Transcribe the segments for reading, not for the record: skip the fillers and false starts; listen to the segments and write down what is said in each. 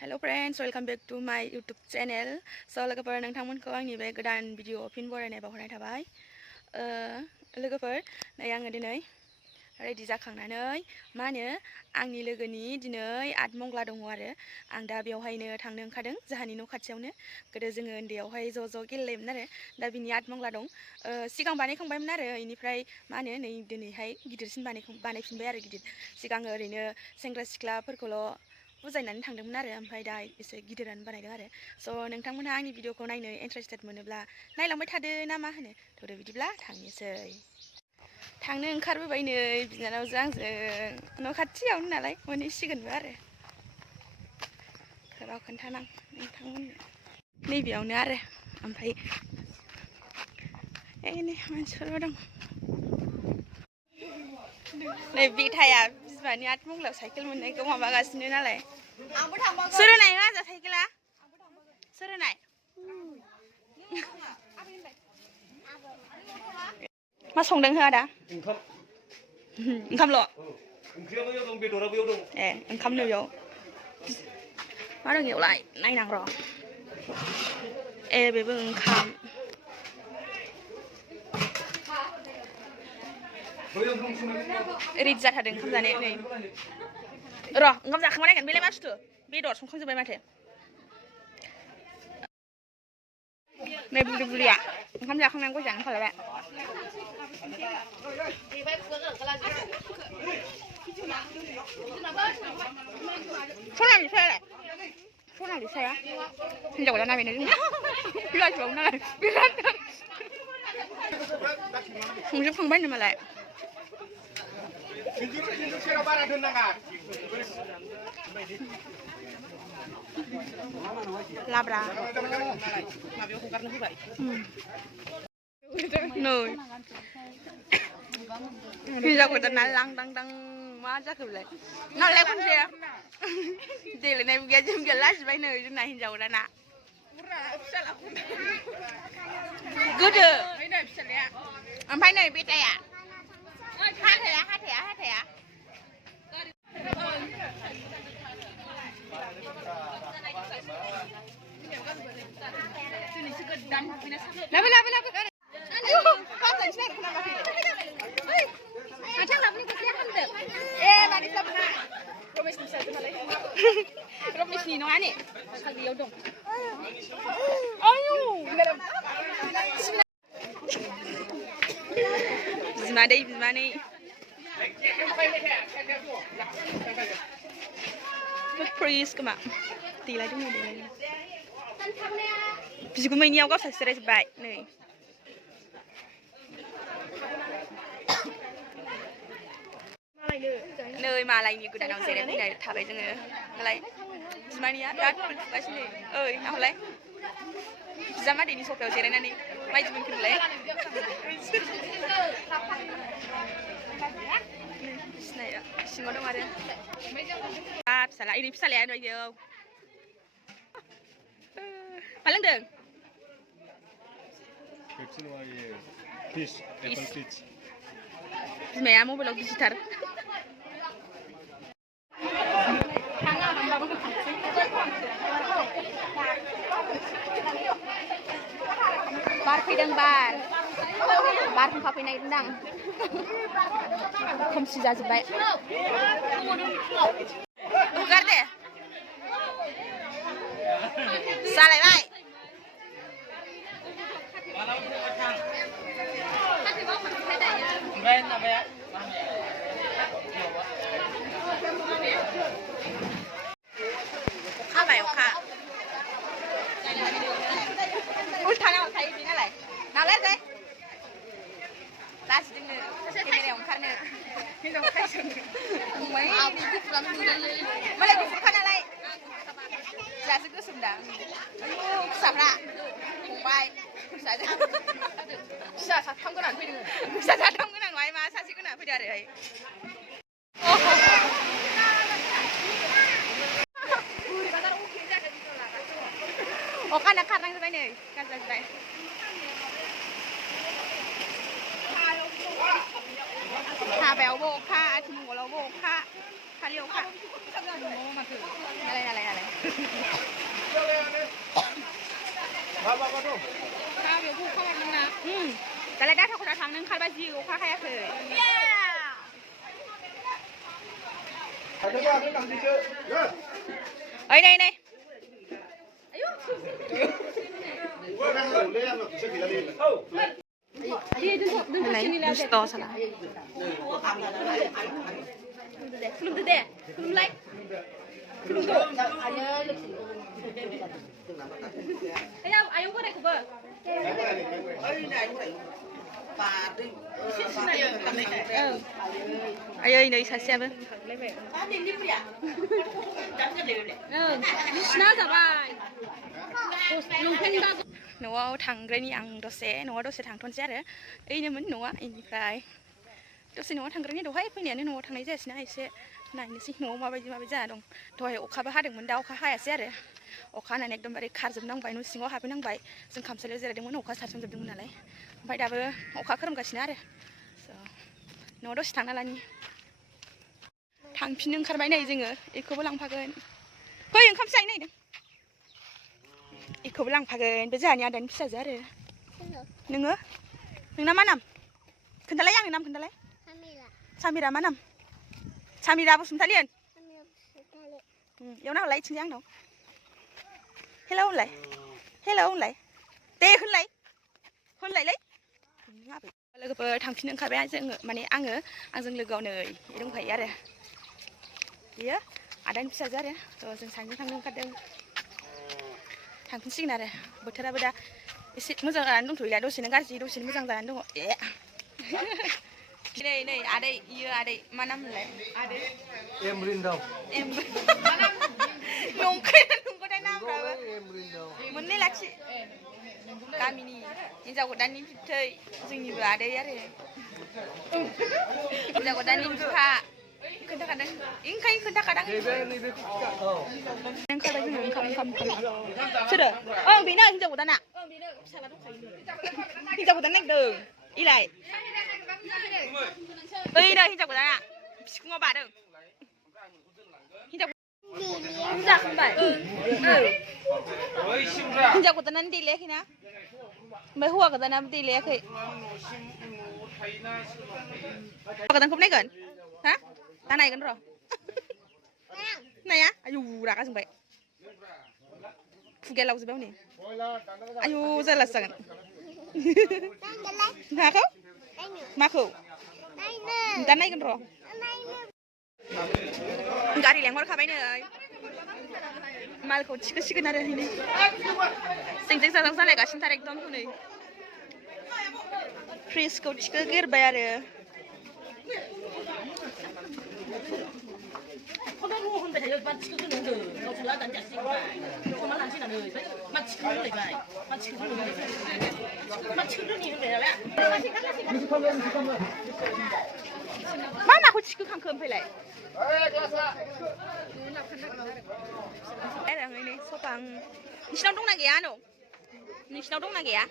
Hello friends, welcome back to my YouTube channel. So लोगोफोर नोंथांमोनखौ आंनि बे गोदान भिडिअ फिन बरायनाय बावहरनाय थाबाय। लोगोफोर नै आङो दिनै रेडि जाखांनानै मा होनो आंनि लोगोनि दिनै आठमंगला दङ आरो आं दा बेवहायनो थांनो ओंखारदों जोंहानि न' खाथियावनो गोदो जोङो उन्दैयावहाय ज' गेलेयोमोन आरो दा बिनि आठमंगला दं सिगां बानायखांबायमोन आरो इनिफ्राय मा होनो नै दिनैहाय गिदिरसिन बानायफिनबाय आरो गिदिर सिगां ओरैनो सेंग्रा सिख्लाफोरखौल' बुजायनानै थांदोंमोन आरो ओमफ्राय दा एसे गिदिरानो बानायदों आरो स' नोंथांमोनहा आंनि भिडिअखौ नायनो इन्टारेस्टेड मोनोब्ला नायलांबाय थादो ना मा होनो थ'दो बिदिब्ला थांनोसै थांनो ओंखारबोबाय नै बिनानावजों आंजों न' खाथियावनो नालाय मोनहैसिगोनबो आरो र' खोन्थानां नोंथांमोननो नैबेयावनो आरो ओमफ्राय नै मानसिफोरबो दं नै बिथाया बिमानि आठमंगलायाव साइकेल मोननायखौ माबागासिनो नालाय सोर होनाय आजा साइकेला सोर होनाय मा संदों हो आदा ओंखामल' ओंख्रियाबो बेयाव दं बेदराबो बेयाव दं ए ओंखामनो बेयाव मा दं बेयावलाय नायनां र' ए बेबो ओंखाम रेडि जाथारदों ओंखाम जानो नै र' ओंखाम जाखांबा नायगोन बेलाय मा बुस्थु बेदर संखांजोब्बाय माथो नै बुरिया ओंखाम जाखांनानै गय जानो खालायबाय सनालिसाया हिन्जाव गोदाना बेनो जोंना बिलासिबावो नालाय बिराद संजोबखांबाय नो मालाय लाब्रा माबायाव हगारनो होबाय नै हिन्जाव गोदाना लांदांदां मा जाखो बेलाय नालाय खनसे देलायनायबो गैया जों गैया लाजिबाय नै जोंना हिन्जाव गोदाना गोदो ओमफ्राय नै बेटाया हाथाया रमेशनि नङा ने बेयाव दं बिमानै फ्रिज खोमा देलायदों बिगुमैनियाव गावसा जिरायजोब्बाय नै मालायनि गोदानाव जिरायफैनाय थाबाय जोङो नालाय बिमानिया बिराद फुगासिनो ओइ नाहरलाय बिजामादैनि सफायाव जिरायनानै बायदि मोनखोलाय सिङाव दं आरो फिसाला ओरै फिसालाया नुयो मा लोंदों बिमाया मबाइलाव बिजिथार बार फैदों बारहुंखा फैनो नागिरदों खोमसि जाजोब्बाय हगार दे जालायबाय अखा उल्थानाव थायो बे नालाय जाय लाजिदोंनो केमेरायाव ओंखारनो मालाय गुफुरखा नालाय फिसासो गोसोम दा फिसाफ्रा फंबाय फिसा साथाम गोनां फैदों फिसा साथाम गोनां नङा मा सासे गोनां फैदों आरोहाय अखाना खारनांजोब्बाय नै गाज्रि हाबायावबो अखा आथिमंगलावबो अखा खालि अखा मालाय मा दं? दा बेखौ खालामदों ना दालाय डाटाखौ थांनो ओंखारबा जि अखा हायाखै ओइ नै नै दुस्थ' साला खुलुमदो दे खुलुमलाय खुलुमदो आयं बोरायखौबो आयै नै सासेयाबो बिसिना जाबाय न'आव थांग्रोनि आं दसे थांथ'नोसै आरो ओइनोमोन न'आ इनिफ्राय दसे न'आव थांग्रोनि दहाय फैनायानो न'आव थांनाय जायासैना एसे नायनोसै न'आव माबायदि जाना दं दहाय अखाबो हादोंमोन दा अखा हायासै आरो अखा हानानै एकदमबारे खारजोबनांबाय न' सिङाव हाबहैनांबाय जों खामसालियाव जिरायदोंमोन अखा सारसनजोबदोंमोन नालाय ओमफ्राय दाबो अखा खोरोमगासिनो आरो न'आव दसे थांना लानि थांफिननो ओंखारबाय नै जोङो बेखौबो लांफागोन फै ओंखाम जाहैनो नागिरदों बेखौबो लांफागोन बे जोंहानि आदानि फिसाजो आरो नोङो नोंना मा नाम खोन्थालाय आंनि नाम खोन्थालाय सामिरा मा नाम सामिरा बसुमतारी होन एवना हरलाय इथिंजाय आंनाव हेलौ होनलाय दे होनलायलै लोगोफोर थांफिननो ओंखारबाय जोङो माने आङो आंजों लोगोआव नै दंखायो आरो बियो आदानि फिसाजो आरो जों सानैजों थांनो ओंखारदों थांफिनसिगोन आरो बोथोराबो दा एसे मोजां जानानै दंथ'योला दसेनो गाज्रि दसेनो मोजां जानानै दङ नै आदै इयो आदै मा नाम होनलाय आदै एमरिन्दाव नंगौथाय नामफ्राबो मोननै लाखि गामिनि हिन्जाव गोदाननि बिबथै जोंनिबो आदै आरो हिन्जाव गोदाननि बिफा खोन्थाखादों ओंखायनो खोन्थाखादों ओंखारबाय जोङो ओंखाम सोरो ओं बेनो हिन्जाव गोदाना हिन्जाव गोदान नागिरदों इलाय ओइनो हिन्जाव गोदाना बिखुङाव बादों जाखांबाय हिन्जाव गोदानानो देलायाखैना ओमफ्राय हौवा गोदानाबो देलायाखै हौवा गोदानखौबो नायगोन हा दा नायगोन र' नाया आयु रागा जोंबाय खुगाया लावजोब्बाय हनै आयु जारलासो जागोन माखौ दा नायगोन र' गारि लेंहरखाबाय नै मालखौ थिखोसिगोन आरो जोंजों जाजां जालायगासिनोथार एकदम हनै फ्रिजखौ थिखोगोरबाय आरो मा नाखौ थिखोखांखो ओमफ्रायलाय सफां नोंसिनाव दंना गैया नोंसिनाव दंना गैया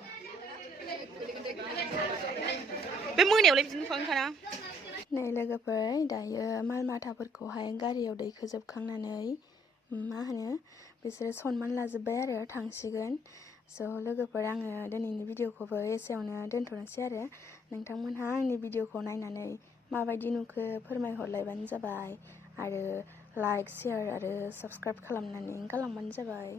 बे मोनायावलाय बिदिनो फांखाना नै लोगोफोर दायो माल माथाफोरखौहाय गारियाव दैखोजोबखांनानै मा होनो बिसोरो सनमान लाजोब्बाय आरो थांसिगोन स' लोगोफोर आङो दिनैनि भिडिअखौबो एसेयावनो दोनथ'नोसै आरो नोंथांमोनहा आंनि भिडिअखौ नायनानै माबायदि नुखो फोरमायहरलायबानो जाबाय आरो लाइक शेयार आरो साबस्क्राइब खालामनानै गालांबानो जाबाय